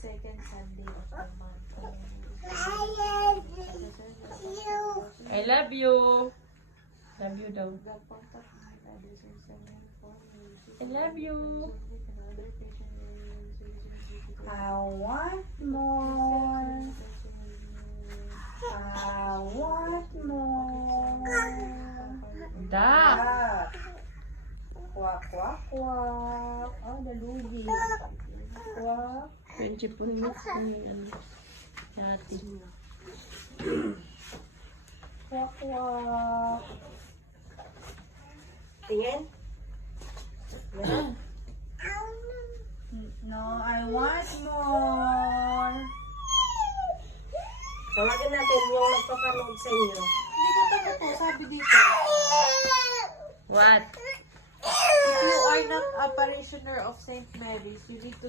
22nd Sunday of the month. I love you. Love you daw. I love you. I want more. I want more. Da. Kwak, kwak, kwak. Oh, nalugi. Kwak. 20 minutes na yun. Dati. Kwak, kwak. Tingin? No, I want more. Tawagin natin yung nagpapanood sa inyo. Hindi ko tanong po, sabi dito. What? If you are not a parishioner of St. Mary's, you need to